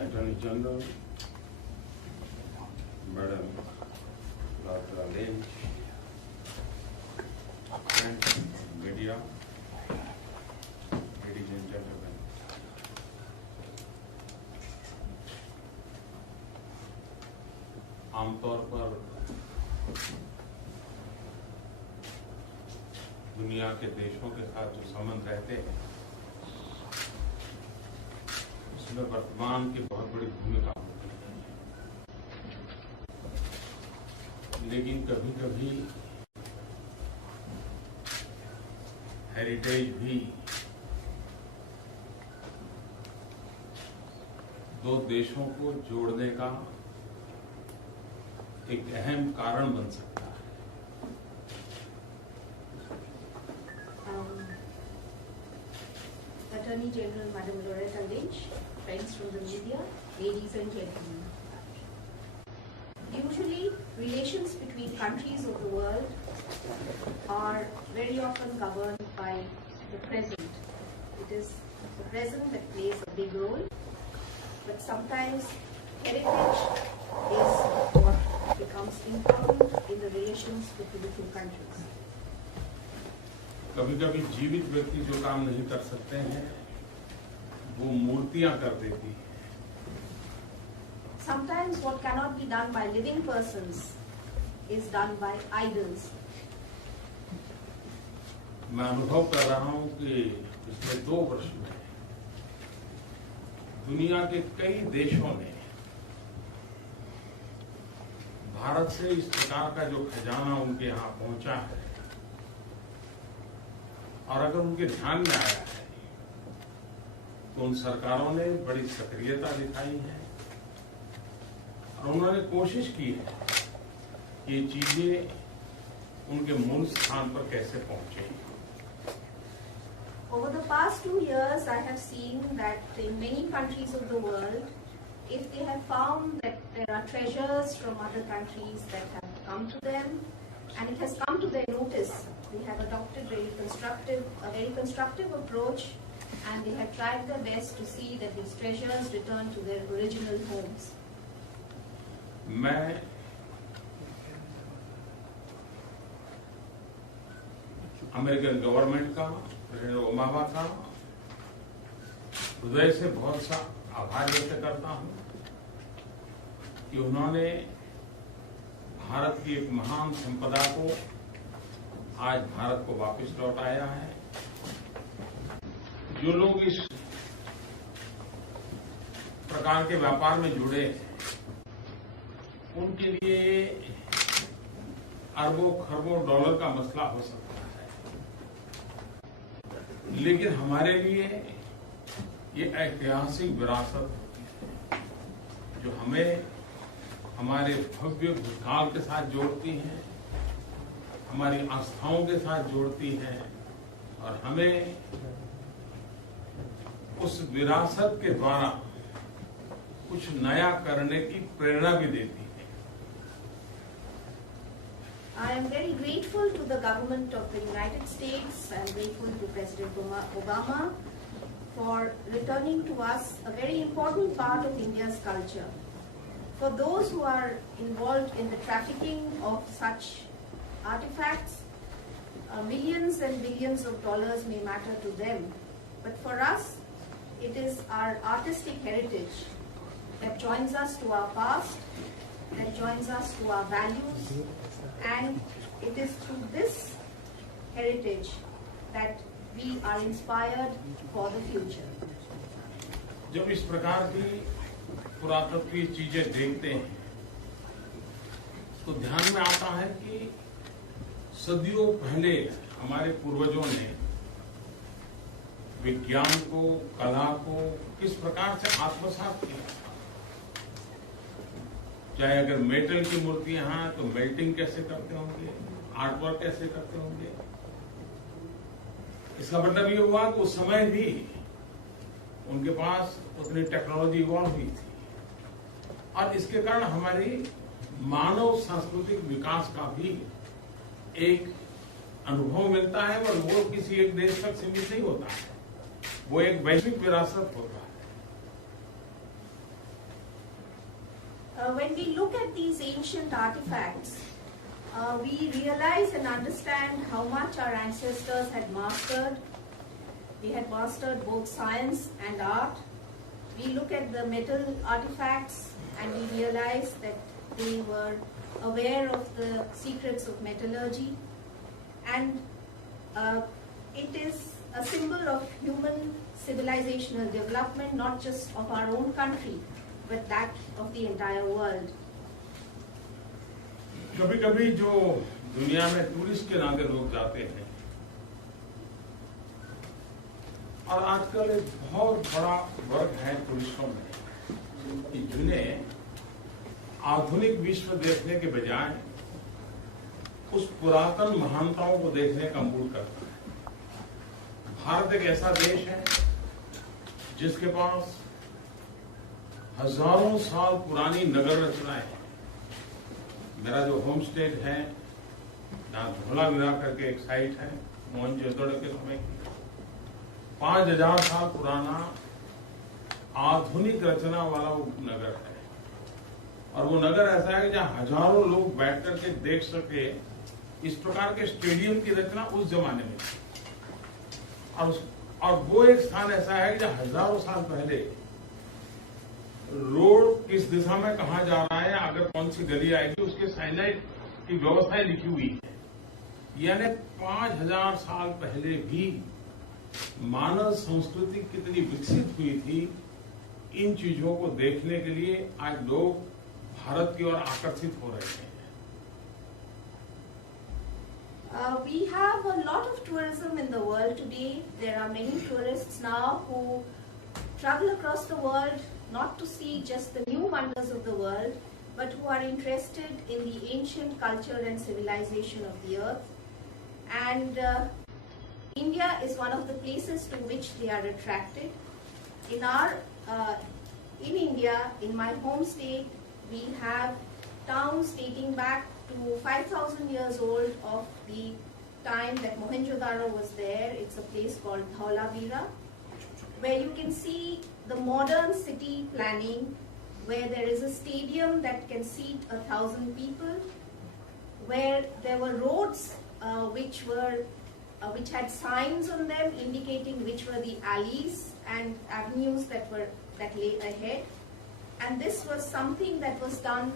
Attorney General, Madam Dr. Lynch, friends, media, ladies and gentlemen. आमतौर पर दुनिया के देशों के साथ जो संबंध रहते हैं उसमें वर्तमान की बहुत बड़ी भूमिका होती है, लेकिन कभी कभी हेरिटेज भी दो देशों को जोड़ने का एक अहम कारण बन सकता है। Attorney General Madam Loretta Lynch, friends from the media, ladies and gentlemen. Usually, relations between countries of the world are very often governed by the present. It is the present that plays a big role, but sometimes heritage is what becomes important in the relations between the two countries. कभी कभी जीवित व्यक्ति जो काम नहीं कर सकते हैं वो मूर्तियां कर देती हैं। Sometimes what cannot be done by living persons is done by idols. मैं अनुभव कर रहा हूं कि पिछले 2 वर्ष में दुनिया के कई देशों ने भारत से इस प्रकार का जो खजाना उनके यहाँ पहुंचा है और अगर उनके ध्यान में आया है तो उन सरकारों ने बड़ी सक्रियता दिखाई है और उन्होंने कोशिश की है कि ये चीजें उनके मूल स्थान पर कैसे पहुंचे। Over the past 2 years, I have seen that in many countries of the world, if they have found that there are treasures from other countries that have come to them, and it has come to their notice, they have adopted a very constructive approach, and they have tried their best to see that these treasures return to their original homes. मैं American government का, president Obama का हृदय से बहुत सा आभार व्यक्त करता हूं कि उन्होंने भारत की एक महान संपदा को आज भारत को वापस लौटाया है। जो लोग इस प्रकार के व्यापार में जुड़े हैं उनके लिए अरबों खरबों डॉलर का मसला हो सकता है, लेकिन हमारे लिए ये ऐतिहासिक विरासत होती है जो हमें हमारे भव्य भूतकाल के साथ जोड़ती है, हमारी आस्थाओं के साथ जोड़ती है और हमें उस विरासत के द्वारा कुछ नया करने की प्रेरणा भी देती है। I am very grateful to the government of the United States. I am grateful to President Obama for returning to us a very important part of India's culture. For those who are involved in the trafficking of such artifacts, millions and billions of dollars may matter to them. But for us, it is our artistic heritage that joins us to our past, that joins us to our values, and it is through this heritage that we are inspired for the future. जब इस प्रकार की पुरातत्वीय चीजें देखते हैं तो ध्यान में आता है कि सदियों पहले हमारे पूर्वजों ने विज्ञान को, कला को किस प्रकार से आत्मसात किया। चाहे अगर मेटल की मूर्तियां हैं तो मेल्टिंग कैसे करते होंगे, आर्ट वर्क कैसे करते होंगे। इसका मतलब ये हुआ कि उस समय भी उनके पास उतनी टेक्नोलॉजी इवॉल्व हुई थी और इसके कारण हमारी मानव सांस्कृतिक विकास का भी एक अनुभव मिलता है और वो किसी एक देश तक सीमित नहीं होता है, वो एक वैश्विक विरासत होता है। When we look at these ancient artifacts, we realize and understand how much our ancestors had mastered. They had mastered both science and art. We look at the metal artifacts and we realize that they were aware of the secrets of metallurgy, and it is a symbol of human civilizational development, not just of our own country, but that of the entire world. कभी-कभी जो दुनिया में tourist के नाते लोग जाते हैं, और आजकल एक बहुत बड़ा वर्ग है टूरिस्टों में जिन्हें आधुनिक विश्व देखने के बजाय उस पुरातन महानताओं को देखने का मूड करता है। भारत एक ऐसा देश है जिसके पास हजारों साल पुरानी नगर रचनाएं हैं। मेरा जो होम स्टेट है, यहाँ धौलावीरा करके एक साइट है, मोहनजोदड़ो के समय की 5000 साल पुराना आधुनिक रचना वाला वो नगर है। और वो नगर ऐसा है कि जहाँ हजारों लोग बैठ करके देख सके, इस प्रकार के स्टेडियम की रचना उस जमाने में थी। और वो एक स्थान ऐसा है कि जहाँ हजारों साल पहले रोड किस दिशा में कहाँ जा रहा है, अगर कौन सी गली आएगी, उसके साइनाइड की व्यवस्थाएं लिखी हुई है। यानी 5000 साल पहले भी मानव संस्कृति कितनी विकसित हुई थी, इन चीजों को देखने के लिए आज लोग भारत की ओर आकर्षित हो रहे हैं। We have a lot of tourism in the world today. There are many tourists now who travel across the world not to see just the new wonders of the world, but who are interested in the ancient culture and civilization of the earth. And India is one of the places to which they are attracted. In India, in my home state, we have towns dating back to 5,000 years old of the time that Mohenjo-daro was there. It's a place called Dhaulavira, where you can see the modern city planning, where there is a stadium that can seat 1,000 people, where there were roads which had signs on them indicating which were the alleys and avenues that lay ahead. And this was something that was done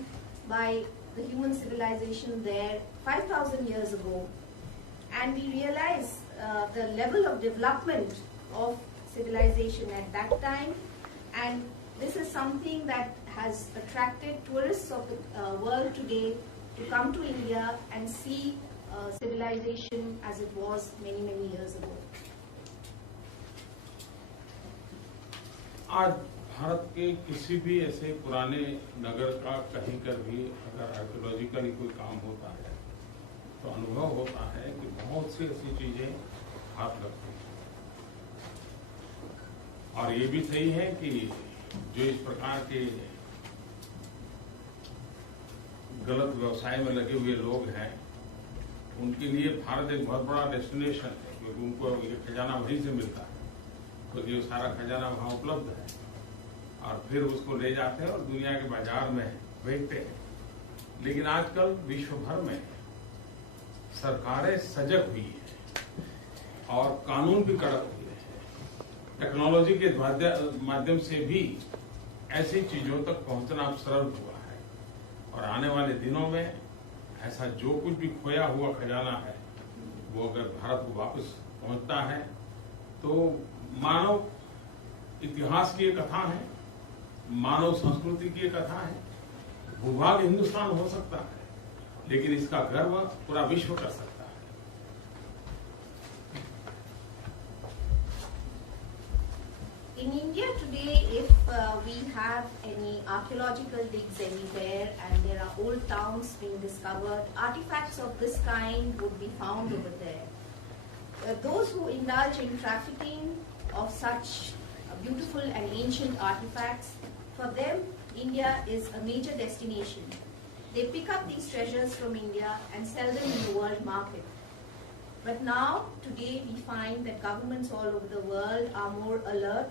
by the human civilization there 5,000 years ago. And we realize the level of development of civilization at that time, and this is something that has attracted tourists of the world today to come to India and see civilization as it was many, many years ago. आज भारत के किसी भी ऐसे पुराने नगर का कहीं कर भी अगर आर्कियोलॉजिकली कोई काम होता है तो अनुभव होता है कि बहुत सी ऐसी चीजें हाथ लगती हैं। और ये भी सही है कि जो इस प्रकार के गलत व्यवसाय में लगे हुए लोग हैं, उनके लिए भारत एक बहुत बड़ा डेस्टिनेशन है, क्योंकि उनको ये खजाना वहीं से मिलता है, क्योंकि वो सारा खजाना वहाँ उपलब्ध है और फिर उसको ले जाते हैं और दुनिया के बाजार में बेचते हैं। लेकिन आजकल विश्व भर में सरकारें सजग हुई हैं और कानून भी कड़क हुए हैं। टेक्नोलॉजी के माध्यम से भी ऐसी चीजों तक पहुंचना अब सरल हुआ है और आने वाले दिनों में ऐसा जो कुछ भी खोया हुआ खजाना है वो अगर भारत को वापस पहुंचता है तो मानव इतिहास की एक कथा है, मानव संस्कृति की एक कथा है। भूभाग हिंदुस्तान हो सकता है, लेकिन इसका गर्व पूरा विश्व कर सकता है। In India today, if we have any archaeological digs anywhere and there are old towns being discovered, artifacts of this kind would be found over there. Those who indulge in trafficking of such beautiful and ancient artifacts, for them, India is a major destination. They pick up these treasures from India and sell them in the world market. But now, today, we find that governments all over the world are more alert,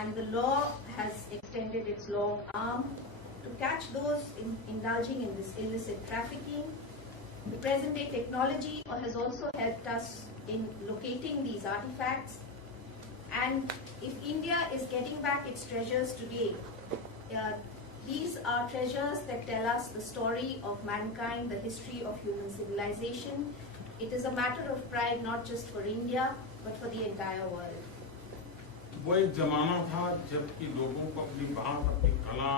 and the law has extended its long arm to catch those indulging in this illicit trafficking. The present-day technology has also helped us in locating these artifacts. And if India is getting back its treasures today, these are treasures that tell us the story of mankind, the history of human civilization. It is a matter of pride not just for India, but for the entire world. वो एक जमाना था जबकि लोगों को अपनी बात, अपनी कला,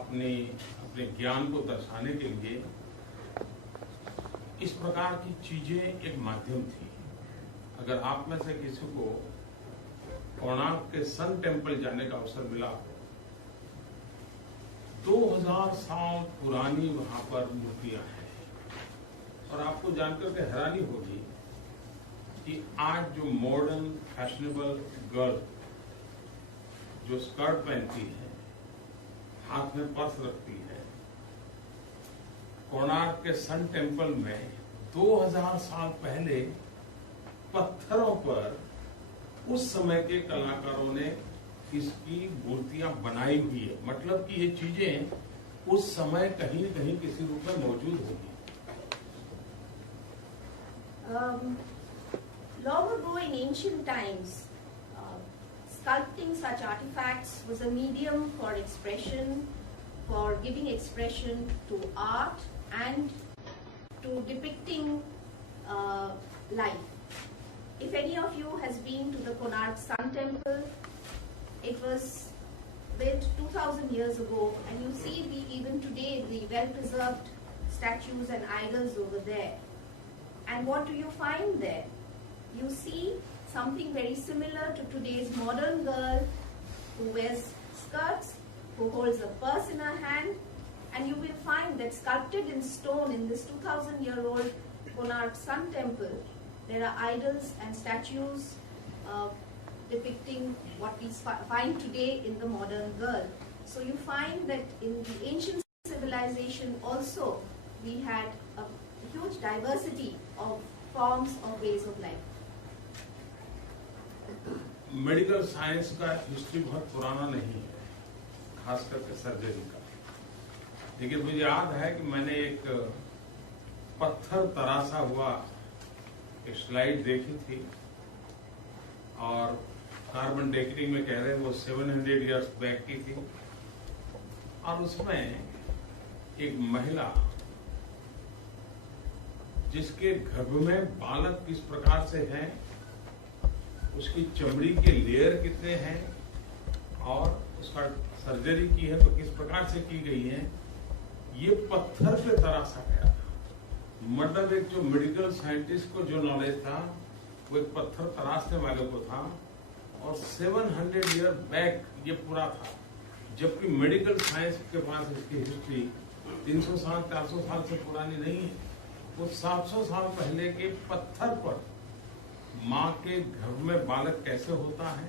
अपने ज्ञान को दर्शाने के लिए इस प्रकार की चीजें एक माध्यम थी। अगर आप में से किसी को कोणार्क के सन टेम्पल जाने का अवसर मिला, 2000 साल पुरानी वहां पर मूर्तियां हैं, और आपको जानकर के हैरानी होगी कि आज जो मॉडर्न फैशनेबल गर्ल जो स्कर्ट पहनती है, हाथ में पर्स रखती है, कोणार्क के सन टेम्पल में 2000 साल पहले पत्थरों पर उस समय के कलाकारों ने इसकी मूर्तियां बनाई हुई है। मतलब कि ये चीजें उस समय कहीं न कहीं किसी रूप में मौजूद होगी। Long ago in ancient times, sculpting such artifacts was a medium for expression, for giving expression to art and to depicting life. If any of you has been to the Konark Sun Temple, it was built 2000 years ago, and you see even today the well-preserved statues and idols over there. And what do you find there? You see something very similar to today's modern girl who wears skirts, who holds a purse in her hand, and you will find that sculpted in stone in this 2000-year-old Konark Sun Temple, there are idols and statues depicting what we find today in the modern girl. So you find that in the ancient civilization also we had a huge diversity of forms or ways of life. Medical science का history बहुत पुराना नहीं है, खास करके surgery का। लेकिन मुझे याद है कि मैंने एक पत्थर तराशा हुआ एक स्लाइड देखी थी, और कार्बन डेटिंग में कह रहे हैं वो 700 इयर्स बैक की थी, और उसमें एक महिला जिसके गर्भ में बालक किस प्रकार से है, उसकी चमड़ी के लेयर कितने हैं, और उसका सर्जरी की है तो किस प्रकार से की गई है, ये पत्थर पे तराशा गया था। मतलब एक जो मेडिकल साइंटिस्ट को जो नॉलेज था वो एक पत्थर तराशने वाले को था, और 700 ईयर बैक ये पूरा था। जबकि मेडिकल साइंस के पास इसकी हिस्ट्री 300 साल 400 साल से पुरानी नहीं है। वो 700 साल पहले के पत्थर पर माँ के गर्भ में बालक कैसे होता है,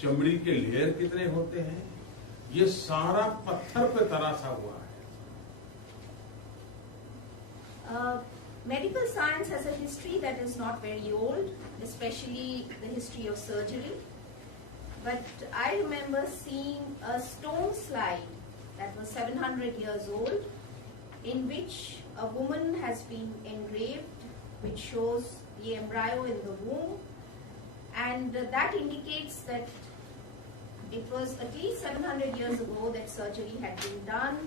चमड़ी के लेयर कितने होते हैं, ये सारा पत्थर पे तराशा हुआ है। Medical science has a history that is not very old, especially the history of surgery. But I remember seeing a stone slide that was 700 years old, in which a woman has been engraved, which shows the embryo in the womb, and that indicates that it was at least 700 years ago that surgery had been done.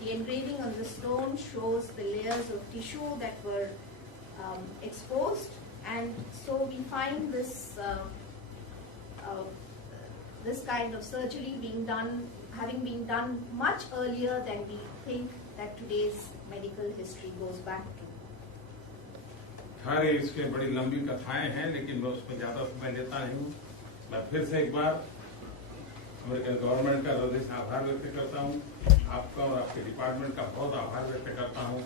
The engraving on the stone shows the layers of tissue that were exposed, and so we find this this kind of surgery being done, having been done much earlier than we think that today's medical history goes back to. सारे इसके बड़ी लंबी कथाएं हैं, लेकिन मैं उसमें ज्यादा समय लेता नहीं हूँ। मैं फिर से एक बार अमेरिकन गवर्नमेंट का हृदय से आभार व्यक्त करता हूँ, आपका और आपके डिपार्टमेंट का बहुत आभार व्यक्त करता हूँ।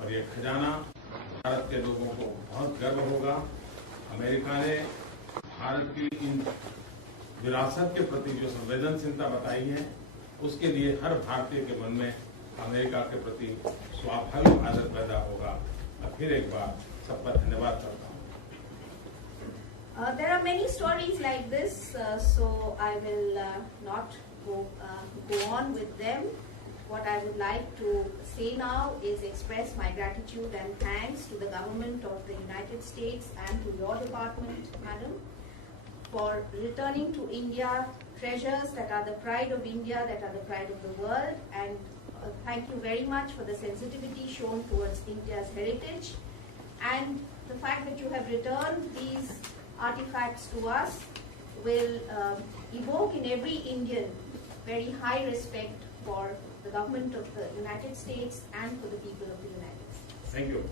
और ये खजाना भारत के लोगों को बहुत गर्व होगा। अमेरिका ने भारत की इन विरासत के प्रति जो संवेदनशीलता बताई है, उसके लिए हर भारतीय के मन में अमेरिका के प्रति स्वाभाविक आदर पैदा होगा। मैं फिर एक बार सबका धन्यवाद करता हूँ। There are many stories like this, so I will not go on with them. What I would like to say now is express my gratitude and thanks to the government of the United States and to your department, madam, for returning to India treasures that are the pride of India, that are the pride of the world, and thank you very much for the sensitivity shown towards India's heritage, and the fact that you have returned these artifacts to us will evoke in every Indian very high respect for the government of the United States and for the people of the United States. Thank you.